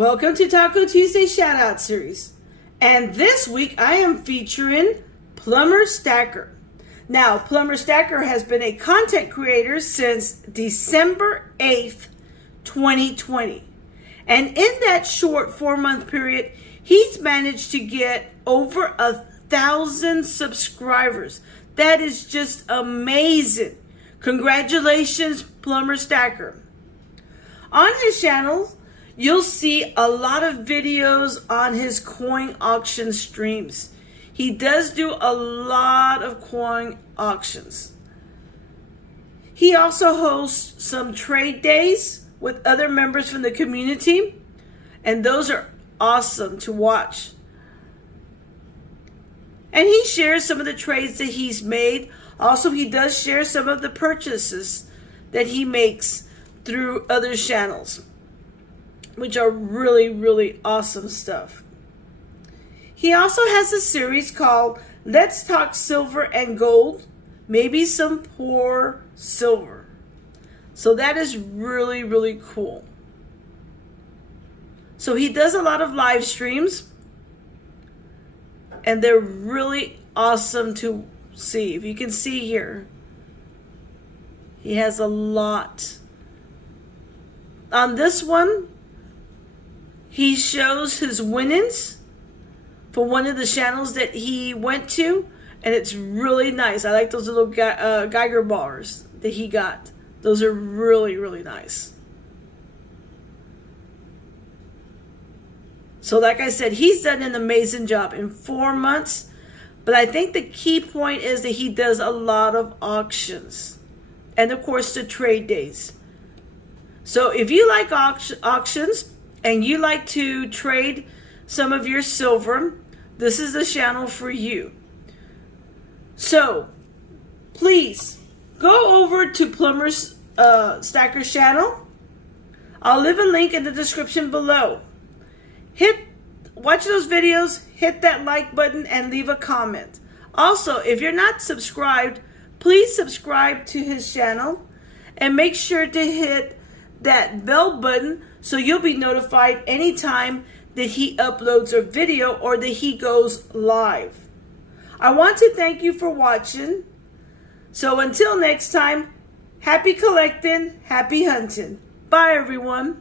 Welcome to Taco Tuesday Shoutout series. And this week I am featuring Plumber Stacker. Now, Plumber Stacker has been a content creator since December 8th, 2020. And in that short 4-month period, he's managed to get over 1,000 subscribers. That is just amazing. Congratulations, Plumber Stacker. On his channel, you'll see a lot of videos on his coin auction streams. He does do a lot of coin auctions. He also hosts some trade days with other members from the community, and those are awesome to watch. And he shares some of the trades that he's made. Also, he does share some of the purchases that he makes through other channels, which are really, really awesome stuff. He also has a series called Let's Talk Silver and Gold, maybe some poor silver. So that is really, really cool. So he does a lot of live streams, and they're really awesome to see. If you can see here, he has a lot. On this one, he shows his winnings for one of the channels that he went to, and it's really nice. I like those little Geiger bars that he got. Those are really, really nice. So like I said, he's done an amazing job in 4 months, but I think the key point is that he does a lot of auctions, and of course the trade days. So if you like auctions and you like to trade some of your silver, this is the channel for you. So please go over to Plumber Stacker's channel. I'll leave a link in the description below. Watch those videos, hit that like button, and leave a comment. Also, if you're not subscribed, please subscribe to his channel and make sure to hit that bell button so you'll be notified anytime that he uploads a video or that he goes live. I want to thank you for watching. So until next time, happy collecting, happy hunting. Bye everyone.